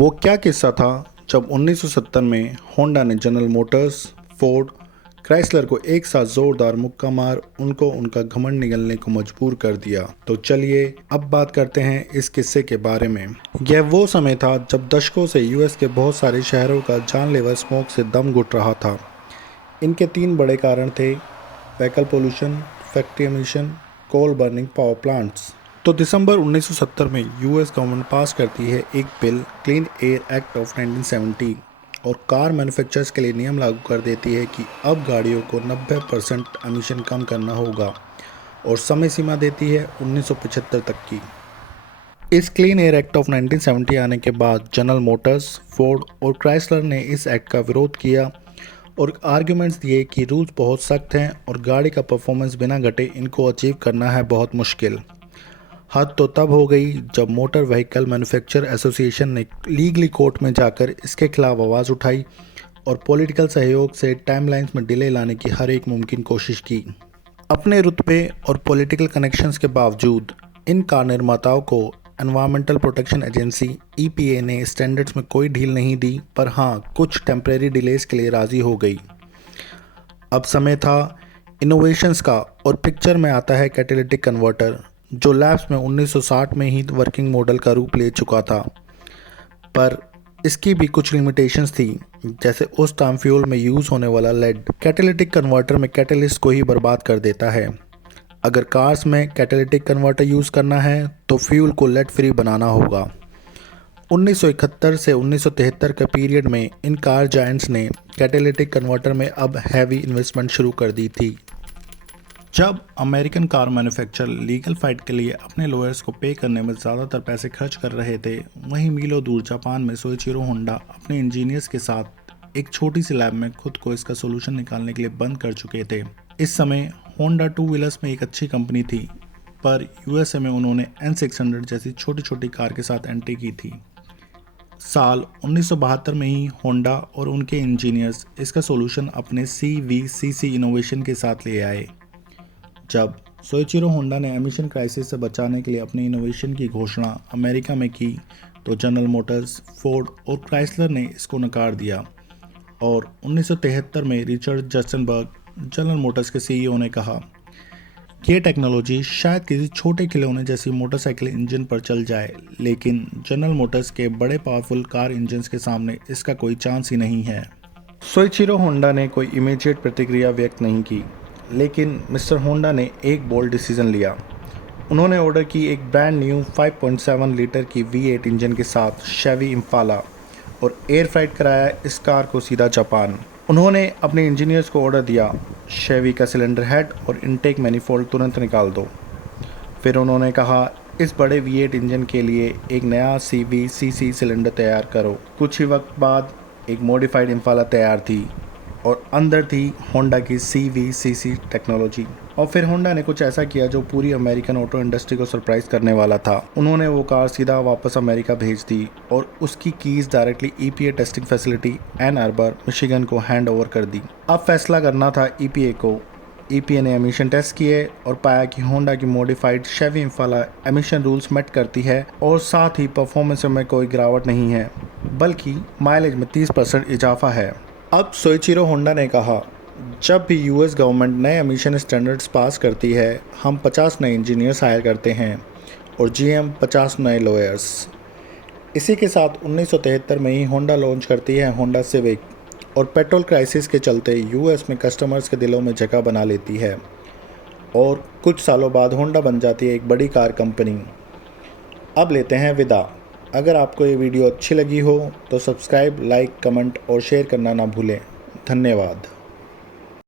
वो क्या किस्सा था जब 1970 में होंडा ने जनरल मोटर्स, फोर्ड, क्राइसलर को एक साथ जोरदार मुक्का मार उनको उनका घमंड निगलने को मजबूर कर दिया। तो चलिए अब बात करते हैं इस किस्से के बारे में। यह वो समय था जब दशकों से यूएस के बहुत सारे शहरों का जानलेवा स्मोक से दम घुट रहा था। इनके 3 बड़े कारण थे: व्हीकल पोल्यूशन, फैक्ट्री एमिशन, कोल बर्निंग पावर प्लांट्स। तो दिसंबर 1970 में यूएस गवर्नमेंट पास करती है एक bill, clean air act of 1970, और कार मैन्युफैक्चरर्स के लिए नियम लागू कर देती है कि अब गाड़ियों को 90% एमिशन कम करना होगा, और समय सीमा देती है 1975 तक की। इस क्लीन एयर एक्ट ऑफ 1970 आने के बाद जनरल मोटर्स, फोर्ड और क्राइसलर ने इस एक्ट का विरोध किया और आर्ग्यूमेंट्स दिए कि रूल्स बहुत सख्त हैं और गाड़ी का परफॉर्मेंस बिना घटे इनको अचीव करना है बहुत मुश्किल। हद तो तब हो गई जब मोटर व्हीकल मैन्युफैक्चरर एसोसिएशन ने लीगली कोर्ट में जाकर इसके खिलाफ आवाज़ उठाई और पॉलिटिकल सहयोग से टाइमलाइंस में डिले लाने की हर एक मुमकिन कोशिश की। अपने रुतबे और पॉलिटिकल कनेक्शंस के बावजूद इन कार निर्माताओं को एनवायरमेंटल प्रोटेक्शन एजेंसी EPA ने स्टैंडर्ड्स में कोई ढील नहीं दी, पर हाँ कुछ टेम्परेरी डिलेस के लिए राज़ी हो गई। अब समय था इनोवेशंस का और पिक्चर में आता है कैटालिटिक कन्वर्टर, जो लैब्स में 1960 में ही वर्किंग मॉडल का रूप ले चुका था। पर इसकी भी कुछ लिमिटेशंस थी, जैसे उस टाइम फ्यूल में यूज़ होने वाला लेड कैटालिटिक कन्वर्टर में कैटलिस्ट को ही बर्बाद कर देता है। अगर कार्स में कैटालिटिक कन्वर्टर यूज़ करना है तो फ्यूल को लेड फ्री बनाना होगा। 1971 से 1973 के पीरियड में इन कार जायंट्स ने कैटालिटिक कन्वर्टर में अब हैवी इन्वेस्टमेंट शुरू कर दी थी। जब American car manufacturer legal fight के लिए अपने लॉयर्स को पे करने में ज़्यादातर पैसे खर्च कर रहे थे, वहीं मीलों दूर जापान में सोइचिरो होंडा अपने इंजीनियर्स के साथ एक छोटी सी लैब में खुद को इसका सोल्यूशन निकालने के लिए बंद कर चुके थे। इस समय होंडा 2 व्हीलर्स में एक अच्छी कंपनी थी, पर USA में उन्होंने N600 जैसी छोटी छोटी कार के साथ एंट्री की थी। साल 1972 में ही होंडा और उनके इंजीनियर्स इसका सोल्यूशन अपने CVCC इनोवेशन के साथ ले आए। जब सोइचिरो होंडा ने एमिशन क्राइसिस से बचाने के लिए अपने इनोवेशन की घोषणा अमेरिका में की, तो जनरल मोटर्स, फोर्ड और क्राइसलर ने इसको नकार दिया, और 1973 में रिचर्ड जस्टनबर्ग, जनरल मोटर्स के CEO, ने कहा यह टेक्नोलॉजी शायद किसी छोटे खिलौने जैसी मोटरसाइकिल इंजन पर चल जाए, लेकिन जनरल मोटर्स के बड़े पावरफुल कार इंजन्स के सामने इसका कोई चांस ही नहीं है। सोइचिरो होंडा ने कोई इमीडिएट प्रतिक्रिया व्यक्त नहीं की, लेकिन मिस्टर होंडा ने एक बोल्ड डिसीजन लिया। उन्होंने ऑर्डर की एक ब्रांड न्यू 5.7 लीटर की V8 इंजन के साथ शेवी इम्फाला और एयर फ्राइट कराया इस कार को सीधा जापान। उन्होंने अपने इंजीनियर्स को ऑर्डर दिया, शेवी का सिलेंडर हेड और इनटेक मैनिफोल्ड तुरंत निकाल दो। फिर उन्होंने कहा इस बड़े V8 इंजन के लिए एक नया CVCC सिलेंडर तैयार करो। कुछ ही वक्त बाद एक मॉडिफाइड इम्फाला तैयार थी और अंदर थी होंडा की CVCC टेक्नोलॉजी। और फिर होंडा ने कुछ ऐसा किया जो पूरी अमेरिकन ऑटो इंडस्ट्री को सरप्राइज करने वाला था। उन्होंने वो कार सीधा वापस अमेरिका भेज दी और उसकी keys directly EPA testing facility Ann Arbor, Michigan को हैंड ओवर कर दी। अब फैसला करना था EPA को। EPA ने एमिशन टेस्ट किए और पाया कि होंडा की मॉडिफाइड शेवी इम्फाला एमिशन रूल्स मेट करती है और साथ ही परफॉर्मेंस में कोई गिरावट नहीं है, बल्कि माइलेज में 30% इजाफा है। अब सोइचिरो होंडा ने कहा जब भी US गवर्नमेंट नए एमिशन स्टैंडर्ड्स पास करती है, हम 50 नए इंजीनियर्स हायर करते हैं और GM 50 नए लॉयर्स। इसी के साथ 1973 में ही होंडा लॉन्च करती है होंडा सिविक, और पेट्रोल क्राइसिस के चलते US में कस्टमर्स के दिलों में जगह बना लेती है, और कुछ सालों बाद होंडा बन जाती है एक बड़ी कार कंपनी। अब लेते हैं विदा। अगर आपको ये वीडियो अच्छी लगी हो तो सब्सक्राइब, लाइक, कमेंट और शेयर करना ना भूलें। धन्यवाद।